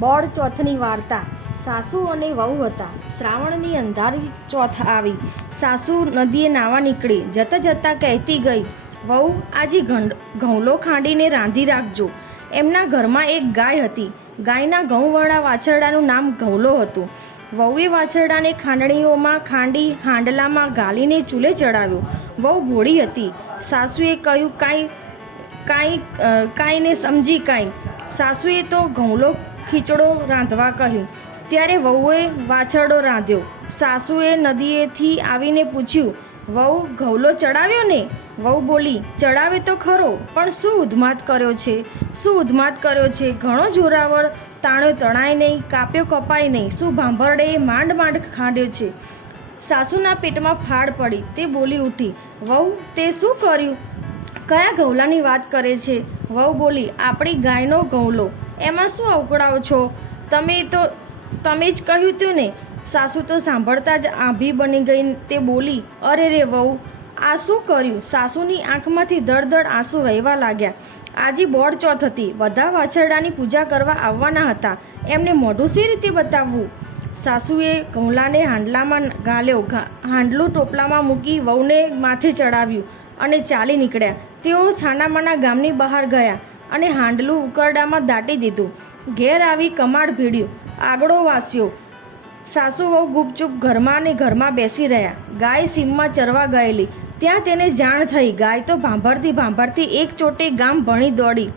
બોળ ચોથની વાર્તા। સાસુ અને વહુ હતા। શ્રાવણની અંધારી ચોથ આવી। સાસુ નદીએ નાવા નીકળી। જતાં જતાં કહેતી ગઈ, વહુ આજે ઘઉંલો ખાંડીને રાંધી રાખજો। એમના ઘરમાં એક ગાય હતી। ગાયના ઘઉંવાળા વાછરડાનું નામ ઘઉંલો હતું। વહુએ વાછરડાને ખાંડણીઓમાં ખાંડી હાંડલામાં ગાલીને ચૂલે ચડાવ્યો। વહુ ભોળી હતી। સાસુએ કહ્યું, કાંઈ ને સમજી કાંઈ। સાસુએ તો ઘઉંલો ખીચડો રાંધવા કહ્યું। ત્યારે વહુએ વાછરડો રાંધ્યો। સાસુએ નદીએથી આવીને પૂછ્યું, વહુ ઘઉંલો ચડાવ્યો ને? વહુ બોલી, ચડાવે તો ખરો, પણ શું ઉધમાત કર્યો છે? ઘણો જોરાવર, તાણ્યો તણાય નહીં, કાપ્યો કપાય નહીં, શું ભાંભરડે માંડ માંડ ખાંડ્યો છે? સાસુના પેટમાં ફાડ પડી। તે બોલી ઉઠી, વહુ તે શું કર્યું? કયા ઘઉંલાની વાત કરે છે? વહુ બોલી, આપણી ગાયનો ઘઉંલો। એમાં શું અવકળાવો છો? તમે જ કહ્યું હતું ને? સાસુ તો સાંભળતા જ આભી બની ગઈ। તે બોલી, અરે રે વહુ, આ શું કર્યું? સાસુની આંખમાંથી દળદળ આંસુ વહેવા લાગ્યા। આજે બોળ ચોથ હતી। બધા વાછરડાની પૂજા કરવા આવવાના હતા। એમને મોઢું શી રીતે બતાવવું? સાસુએ ઘઉંલાને હાંડલામાં ગાલ્યો। હાંડલું ટોપલામાં મૂકી વહુને માથે ચડાવ્યું અને ચાલી નીકળ્યા। તેઓ છાનામાના ગામની બહાર ગયા અને હાંડલું ઉકરડામાં દાટી દીધું। ઘેર આવી કમાડ ભીડ્યું, આગળો વાસ્યો। સાસુ વહુ ગુપચુપ ઘરમાં બેસી રહ્યા। ગાય સીમમાં ચરવા ગયેલી, ત્યાં તેને જાણ થઈ। ગાય તો ભાંભરતી એક ચોટે ગામ ભણી દોડી।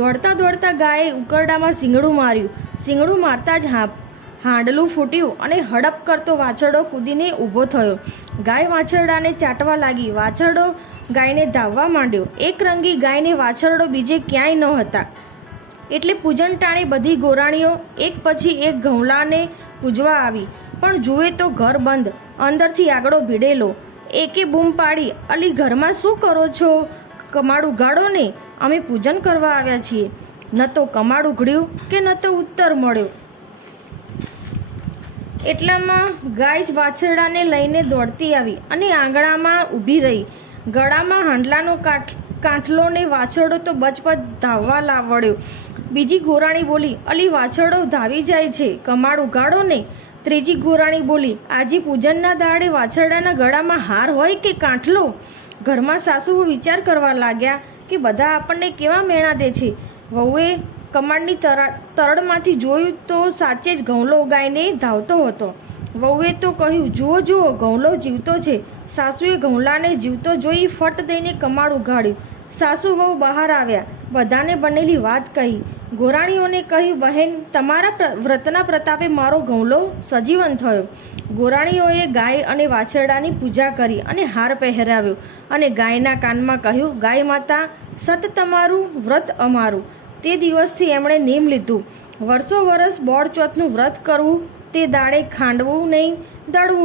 દોડતા ગાયે ઉકરડામાં શીંગડું માર્યું। શીંગડું મારતા જ હાંડલું ફૂટ્યું અને હડપ કરતો વાછરડો કૂદીને ઊભો થયો। ગાય વાછરડાને ચાટવા લાગી। વાછરડો ગાયને ધાવવા માંડ્યો। એક રંગી ગાયને વાછરડો બીજે ક્યાંય ન હતા, એટલે પૂજન ટાણે બધી ગોરાણીઓ એક પછી એક ઘઉંલાને પૂજવા આવી। પણ જુએ તો ઘર બંધ, અંદરથી આગળો ભીડેલો। એકે બૂમ પાડી, અલી ઘરમાં શું કરો છો? કમાડ ઉઘાડો ને, અમે પૂજન કરવા આવ્યા છીએ। ન તો કમાડ ઉઘડ્યું કે ન તો ઉત્તર મળ્યો। એટલામાં ગાય જ વાછરડાને લઈને દોડતી આવી અને આંગણામાં ઊભી રહી। ગળામાં હાંડલાનો કાંઠલો ને વાછરડો તો બચબચ ધાવવા વળ્યો। બીજી ગોરાણી બોલી, અલી વાછરડો ધાવી જાય છે, કમાડ ઉઘાડો ને। ત્રીજી ગોરાણી બોલી, આજે પૂજનના દાડે વાછરડાના ગળામાં હાર હોય કે કાંઠલો? ઘરમાં સાસુ વિચાર કરવા લાગ્યા કે બધા આપણને કેવા મેણા દે છે। વહુએ કમાડની તરડમાંથી જોયું તો સાચે જ ઘઉંલો ગાયને ધાવતો હતો। વહુએ તો કહ્યું, જુઓ ઘઉંલો જીવતો છે। સાસુએ ઘઉંલાને જીવતો જોઈ ફટ દઈને કમાડ ઉઘાડ્યું। સાસુ વહુ બહાર આવ્યા, બધાને બનેલી વાત કહી। ગોરાણીઓને કહ્યું, બહેન, તમારા વ્રતના પ્રતાપે મારો ઘઉંલો સજીવન થયો। ગોરાણીઓએ ગાય અને વાછરડાની પૂજા કરી અને હાર પહેરાવ્યો અને ગાયના કાનમાં કહ્યું, ગાય માતા, સત તમારું, વ્રત અમારું। તે દિવસથી એમણે નેમ લીધું, વર્ષો વરસ બોળ ચોથનું વ્રત કરવું, તે દાડે ખાંડવું નહીં, દળવું